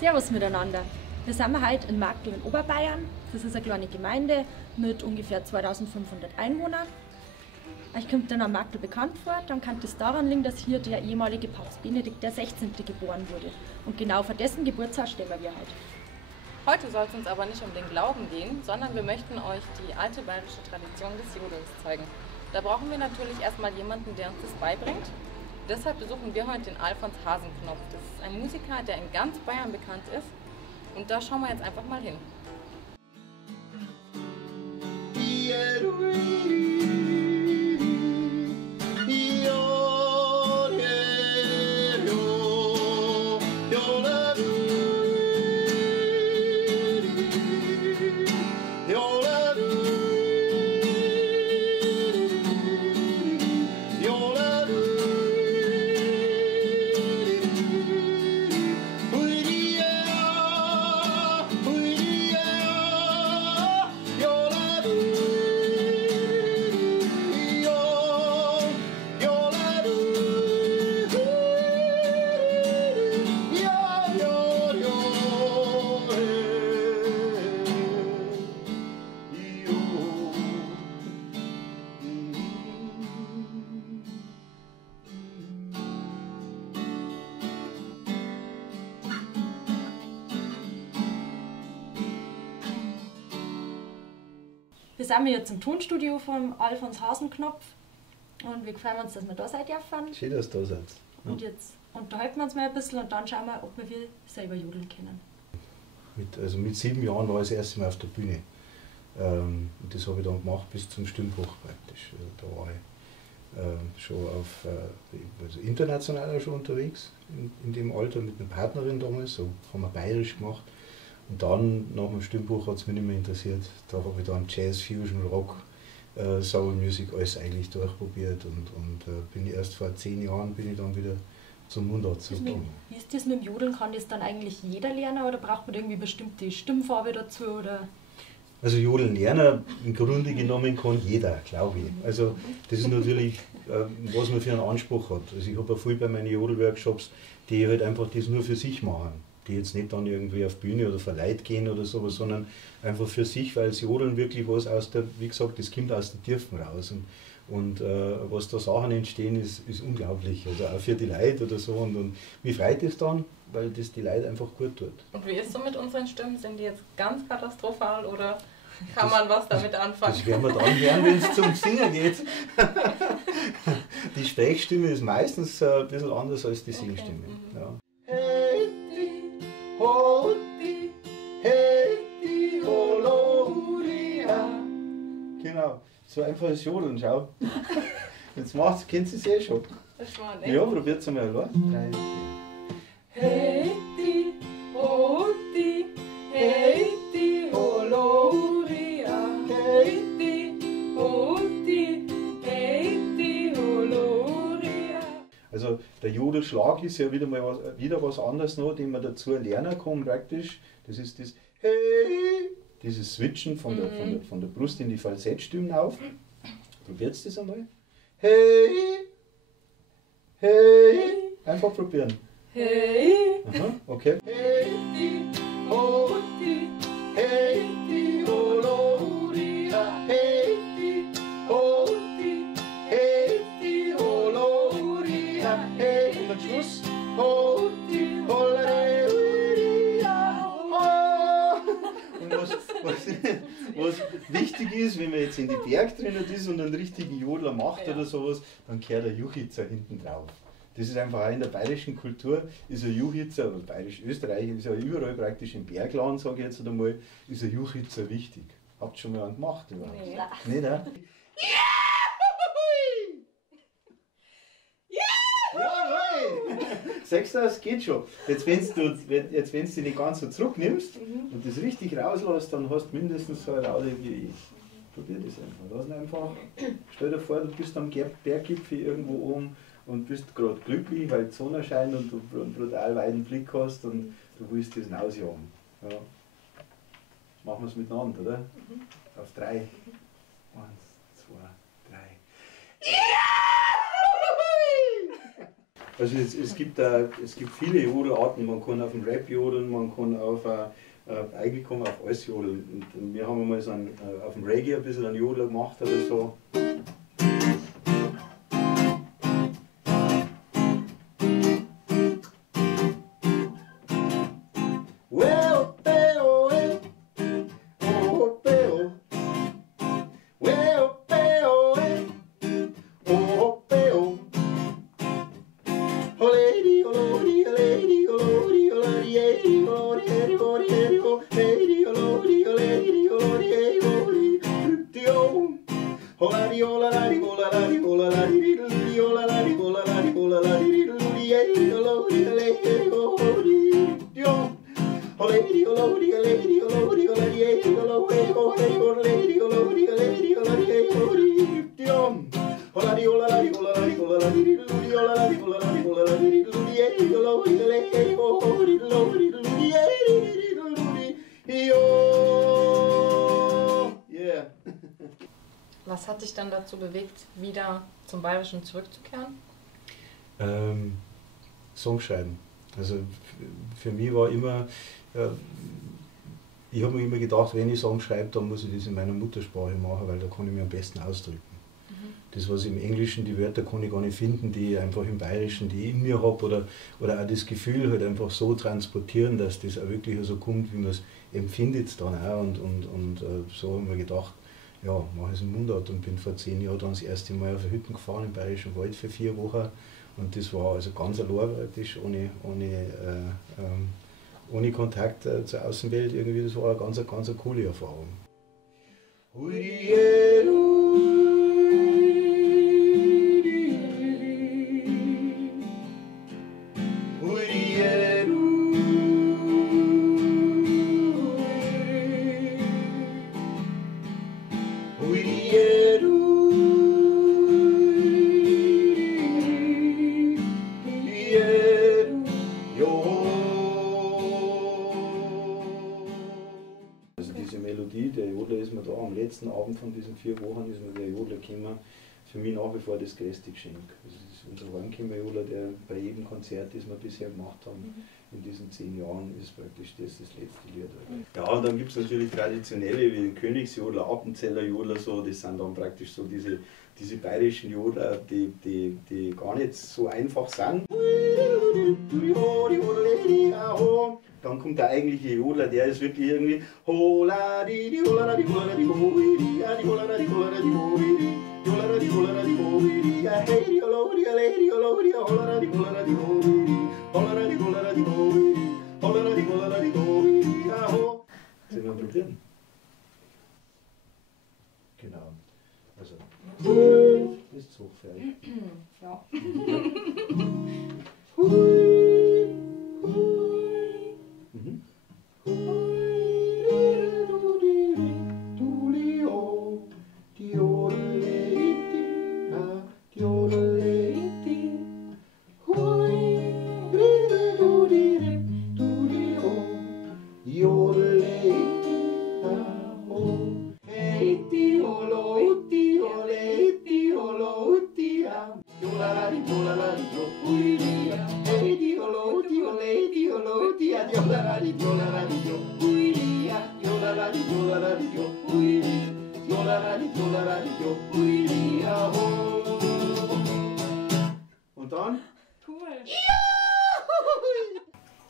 Servus miteinander. Wir sind heute in Marktl in Oberbayern. Das ist eine kleine Gemeinde mit ungefähr 2500 Einwohnern. Euch kommt der Name Marktl bekannt vor, dann kann es daran liegen, dass hier der ehemalige Papst Benedikt XVI. Geboren wurde. Und genau vor dessen Geburtstag stehen wir heute. Heute soll es uns aber nicht um den Glauben gehen, sondern wir möchten euch die alte bayerische Tradition des Jodelns zeigen. Da brauchen wir natürlich erstmal jemanden, der uns das beibringt. Deshalb besuchen wir heute den Alfons Hasenknopf. Das ist ein Musiker, der in ganz Bayern bekannt ist. Und da schauen wir jetzt einfach mal hin. Wir sind jetzt im Tonstudio vom Alfons Hasenknopf und wir freuen uns, dass wir da sein dürfen. Schön, dass ihr da seid. Ja. Und jetzt unterhalten wir uns mal ein bisschen und dann schauen wir, ob wir selber jodeln können. Mit 7 Jahren war ich das erste Mal auf der Bühne. Und das habe ich dann gemacht bis zum Stimmbruch praktisch. Da war ich schon also international schon unterwegs in dem Alter mit einer Partnerin damals, so haben wir bayerisch gemacht. Und dann, nach dem Stimmbruch, hat es mich nicht mehr interessiert. Da habe ich dann Jazz, Fusion, Rock, Soul Music, alles eigentlich durchprobiert und bin erst vor 10 Jahren bin ich dann wieder zum Mundart zurückgekommen. Wie ist das mit dem Jodeln? Kann das dann eigentlich jeder lernen oder braucht man irgendwie bestimmte Stimmfarbe dazu? Oder? Also Jodeln lernen, im Grunde genommen kann jeder, glaube ich. Also das ist natürlich, was man für einen Anspruch hat. Also ich habe auch viel bei meinen Jodelworkshops, die halt einfach das nur für sich machen. Die jetzt nicht dann irgendwie auf Bühne oder vor Leute gehen oder sowas, sondern einfach für sich, weil das Jodeln wirklich was aus der, wie gesagt, das kommt aus der Tiefen raus. Und was da Sachen entstehen, ist unglaublich. Also auch für die Leute oder so. Und mich freut es dann, weil das die Leute einfach gut tut. Und wie ist es so mit unseren Stimmen? Sind die jetzt ganz katastrophal oder kann man was damit anfangen? Das werden wir dann hören, wenn es zum Singen geht. Die Sprechstimme ist meistens ein bisschen anders als die Singstimme. Okay. Ja. Genau, so einfach das Jodeln, schau. Jetzt macht's, kennt ihr es eh schon. Das war nett. Ja, probiert's einmal, oder? 3, 4. Heiti, hoti, heiti, holoria. Heiti, hoti, heiti, holoria. Also der Jodelschlag ist ja wieder was anderes noch, den man dazu lernen kann praktisch. Das ist das Hey, dieses Switchen von der Brust in die Falsettstimmen auf. Probiert das einmal. Hey, hey, einfach probieren. Hey, Aha, okay. heiti, hoti, heiti, holoria. Heiti, hoti, heiti, holoria. Heiti, Und am Schluss. hoti, holoria. Was wichtig ist, wenn man jetzt in die Berg drinnen ist und einen richtigen Jodler macht oder sowas, dann kehrt der Juchitzer hinten drauf. Das ist einfach auch in der bayerischen Kultur, ist ein Juchitzer, oder bayerisch-Österreich, ist ja überall praktisch im Bergland, sage ich jetzt einmal, ist ein Juchitzer wichtig. Habt ihr schon mal einen gemacht überhaupt? Nee. Nicht, ja? Jawohl! Sagst du, es geht schon. Jetzt, wenn du dich nicht ganz so zurücknimmst und das richtig rauslässt, dann hast du mindestens so eine Raude wie ich. Probier das einfach. Lass ihn einfach. Stell dir vor, du bist am Berggipfel irgendwo oben und bist gerade glücklich, weil die Sonne scheint und du einen brutal weiten Blick hast und du willst das rausjagen. Ja. Machen wir es miteinander, oder? Auf 3. 1, 2, 3. Also es gibt viele Jodelarten, man kann auf dem Rap jodeln, man kann eigentlich kann man auf alles jodeln. Und wir haben mal so auf dem Reggae ein bisschen einen Jodler gemacht oder so. Was hat dich dann dazu bewegt, wieder zum Bayerischen zurückzukehren? Songschreiben. Also für mich war immer, ich habe mir immer gedacht, wenn ich Songs schreibe, dann muss ich das in meiner Muttersprache machen, weil da kann ich mich am besten ausdrücken. Das, was im Englischen, die Wörter kann ich gar nicht finden, die ich einfach im Bayerischen, die ich in mir habe, oder auch das Gefühl halt einfach so transportieren, dass das auch wirklich so kommt, wie man es empfindet dann auch. Und so habe ich mir gedacht, ja, mache ich es im Mundart und bin vor 10 Jahren dann das erste Mal auf eine Hütte gefahren im Bayerischen Wald für 4 Wochen. Und das war also ganz allein praktisch, ohne Kontakt zur Außenwelt irgendwie. Das war eine ganz coole Erfahrung. Der Jodler ist mir da am letzten Abend von diesen 4 Wochen ist mir der Jodler gekommen, für mich nach wie vor das größte Geschenk. Das ist unser Heimkommen-Jodler, der bei jedem Konzert, das wir bisher gemacht haben, in diesen 10 Jahren, ist praktisch das letzte Lied. Ja, und dann gibt es natürlich traditionelle wie den Königsjodler, Appenzeller Jodler, so, das sind dann praktisch so diese bayerischen Jodler, die gar nicht so einfach sind. Dann kommt der eigentliche Jodler, der ist wirklich irgendwie Sind wir probieren? Genau. Also, ist zu hochfähig. Ja. Und dann? Cool.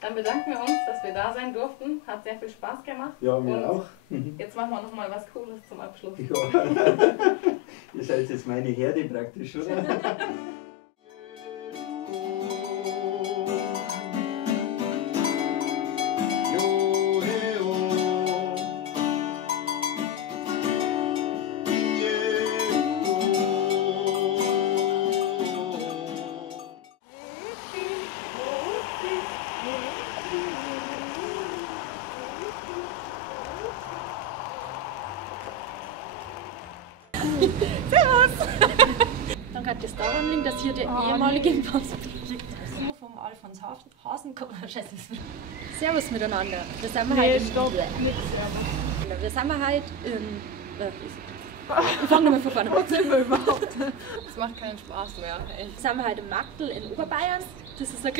Dann bedanken wir uns, dass wir da sein durften. Hat sehr viel Spaß gemacht. Ja, mir auch. Jetzt machen wir noch mal was Cooles zum Abschluss. Ja. Ihr seid jetzt meine Herde praktisch, oder? Servus! Dann kann das daran liegen, dass hier der ehemalige Impfungsbetrieb vom Alfons Hasen kommt. Scheiße. Servus miteinander. Wir sind heute wir sind heute ich fange nochmal von vorne an. macht keinen Spaß mehr. Echt. Jetzt sind wir heute im Marktl in Oberbayern. Das ist ein